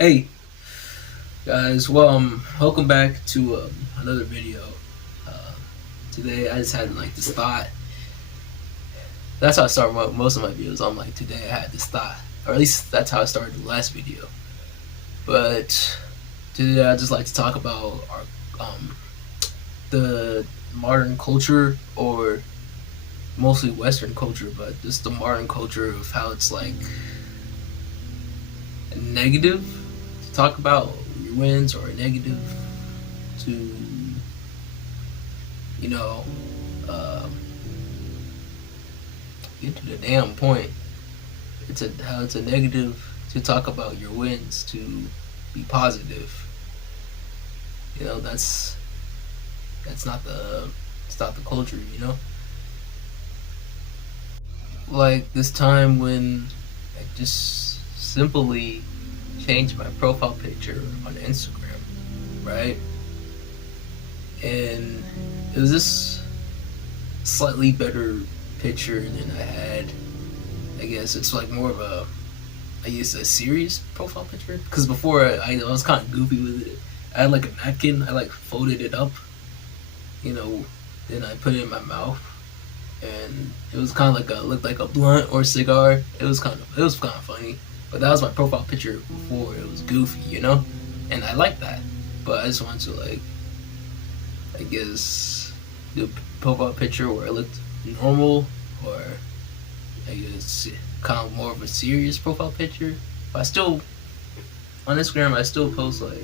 Hey guys, welcome back to another video. Uh, Today I just had like this thought. That's how I start most of my videos. I'm like, today I had this thought, or at least that's how I started the last video. But today I just like to talk about the modern culture, or mostly Western culture, but just the modern culture of how it's like negative to talk about your wins, or negative to you know um, get to the damn point. How it's a negative to talk about your wins, to be positive. That's not the it's not the culture. Like this time when I just simply changed my profile picture on Instagram, right? And it was this slightly better picture than I had. I guess it's like more of I guess a serious profile picture, because before I was kind of goofy with it. I had like a napkin, I like folded it up, you know, then I put it in my mouth, and it was kind of like looked like a blunt or cigar. It was kind of funny, but that was my profile picture before. It was goofy, and I like that. But I just wanted to like, I guess, do a profile picture where it looked normal, or I guess kind of more of a serious profile picture. But I still, on Instagram, I still post like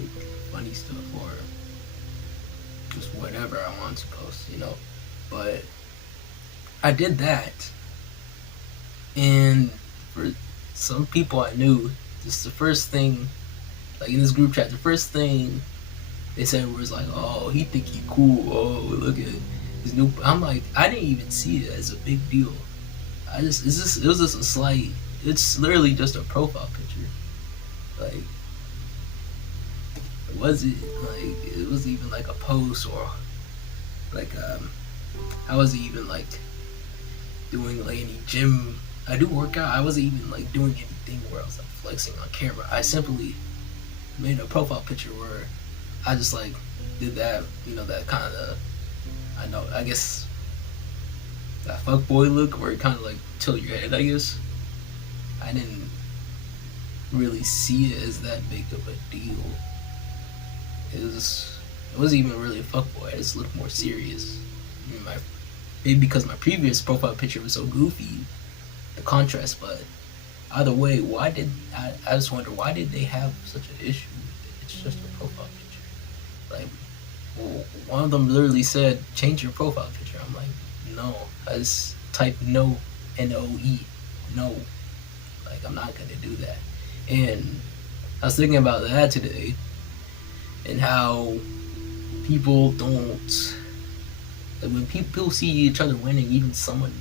funny stuff or just whatever I want to post. But I did that, and for some people I knew, just the first thing, like in this group chat, the first thing they said was like, "Oh, he think he cool. Oh, look at his new." I'm like, I didn't even see it as a big deal. It was just a slight. It's literally just a profile picture. Like, it wasn't even like a post, or like I wasn't even like doing like any gym. I do work out. I wasn't even like doing anything where I was like flexing on camera. I simply made a profile picture where I just like did that. That kind of, I guess, that fuck boy look where you kind of like tilt your head. I guess I didn't really see it as that big of a deal. It wasn't even really a fuck boy. I just looked more serious. Maybe because my previous profile picture was so goofy, the contrast. But either way, I just wonder, why did they have such an issue with it? It's just a profile picture. Like, one of them literally said, "Change your profile picture." I'm like, no. I just type no, NOE, no. Like, I'm not gonna do that. And I was thinking about that today, and how people don't. Like, when people see each other winning, even someone,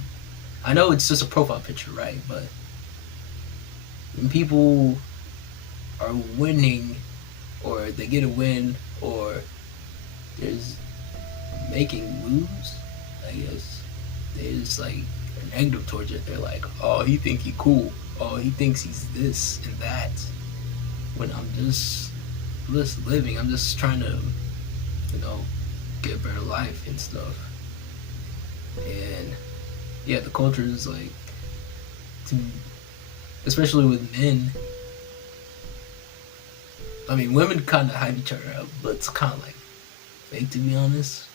I know it's just a profile picture, right? But when people are winning, or they get a win, or there's making moves, I guess they just like are negative towards it. They're like, "Oh, he think he cool. Oh, he thinks he's this and that." When I'm just living, I'm just trying to, you know, get a better life and stuff. And yeah, the culture is like, to, especially with men. I mean, women kind of hype each other up, but it's kind of like fake, to be honest.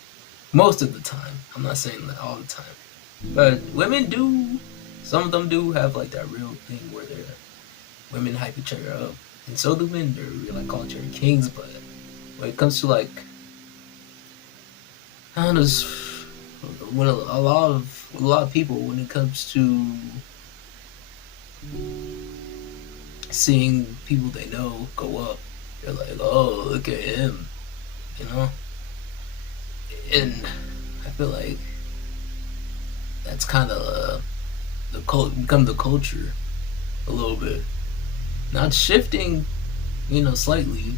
Most of the time. I'm not saying that all the time. But women do, some of them do have like that real thing where women hype each other up. And so do men. They're like call each other kings. But when it comes to like, I don't know, when a lot of people, when it comes to seeing people they know go up, they're like, "Oh, look at him," you know? And I feel like that's kind of become the culture a little bit. Not shifting, slightly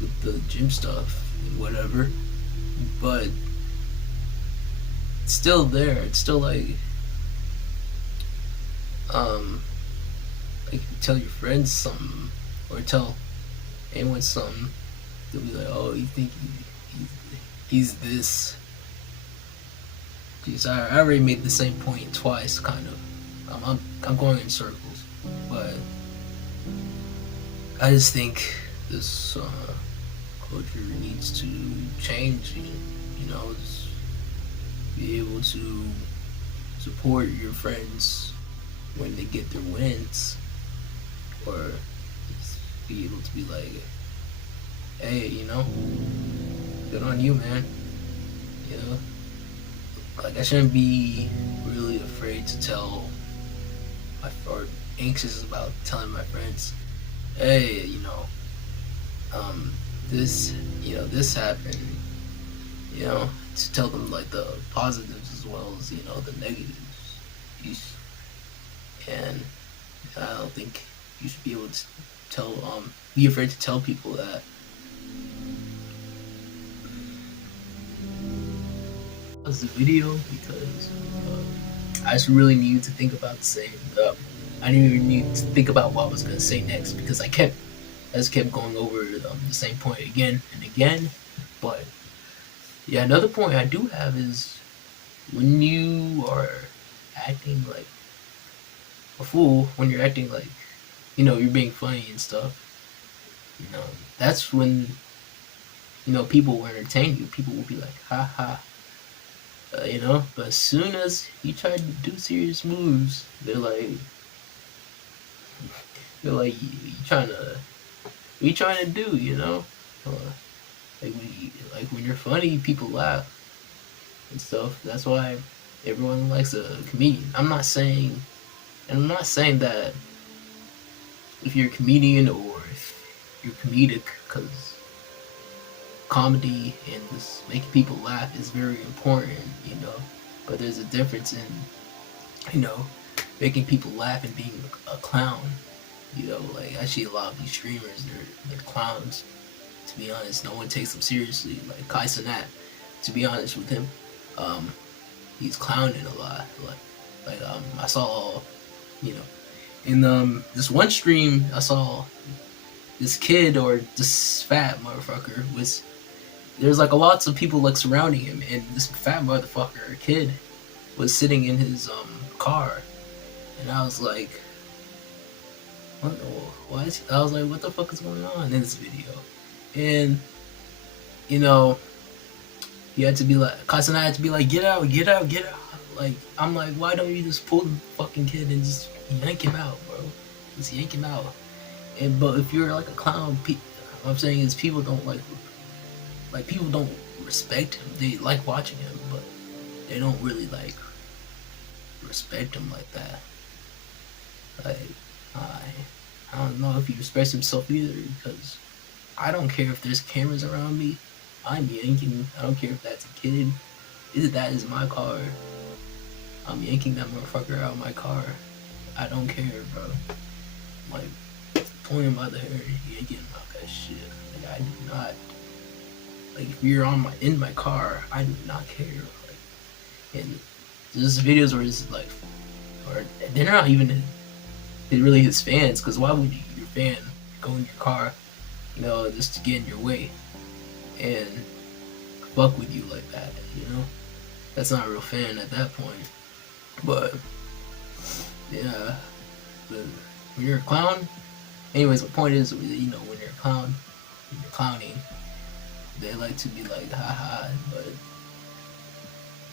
with the gym stuff and whatever, but it's still there. It's still like you tell your friends something, or tell anyone something, they'll be like, "Oh, you think he's this?" Jeez, I already made the same point twice, kind of. I'm going in circles, but I just think this culture needs to change. You know, just be able to support your friends when they get their wins, or just be able to be like, "Hey, good on you, man." You know, like I shouldn't be really afraid to tell or anxious about telling my friends, "Hey, um, this happened." To tell them like the positives as well as the negatives. And I don't think you should be able to be afraid to tell people that. Was the video because I just really needed to think about saying. I didn't even need to think about what I was gonna say next because I just kept going over the same point again and again. But yeah, another point I do have is when you are acting like a fool, when you're acting like you're being funny and stuff. That's when people will entertain you. People will be like, "Ha ha." But as soon as you try to do serious moves, they're like, you trying to, what you trying to do, Uh, like when you're funny, people laugh and stuff. That's why everyone likes a comedian. I'm not saying that if you're a comedian or if you're comedic, because comedy and just making people laugh is very important. But there's a difference in, making people laugh and being a clown. Like I see a lot of these streamers, they're clowns. To be honest, no one takes them seriously. Like Kai Cenat, to be honest with him, um, he's clowning a lot. I saw, you know, in this one stream, I saw this kid or this fat motherfucker was. There's like a lots of people like surrounding him, and this fat motherfucker kid was sitting in his car, and I was like, I was like, what the fuck is going on in this video? And he had to be like, Kai Cenat had to be like, get out, get out, get out. Like, I'm like, why don't you just pull the fucking kid and just yank him out, bro? Just yank him out. But if you're like a clown, what I'm saying is people don't people don't respect him. They like watching him, but they don't really like respect him like that. Like, I don't know if he respects himself either, because I don't care if there's cameras around me. I'm yanking. I don't care if that's a kid. That is my car. I'm yanking that motherfucker out of my car. I don't care, bro. Like, pulling him by the hair, yanking him out that shit. Like, I do not. Like, if you're in my car, I do not care. Like, and there's videos where it's like, or they're not even really his fans, because why would your fan go in your car, just to get in your way and fuck with you like that, That's not a real fan at that point. But yeah, but when you're a clown, anyways, the point is, when you're a clown, when you're clowning, they like to be like, haha, but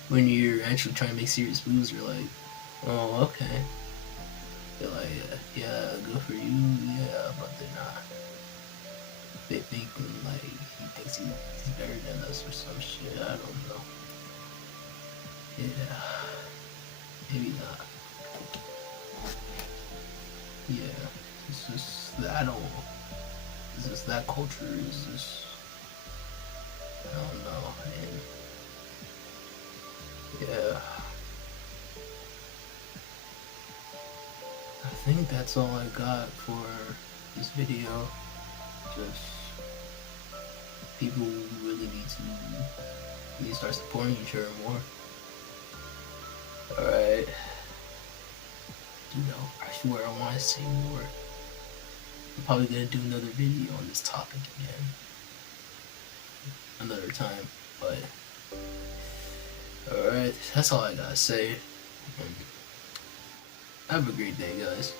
when you're actually trying to make serious moves, you're like, oh, okay. They're like, yeah, good for you, yeah, but they're not. They think like he thinks he's better than us or some shit. I don't know. Yeah, maybe not. Yeah, it's just that I don't. It's just that culture is just. I don't know, and yeah. I think that's all I got for this video. Just people really need to start supporting each other more. Alright. I swear I want to say more. I'm probably gonna do another video on this topic again another time. But alright, that's all I gotta say. Have a great day, guys.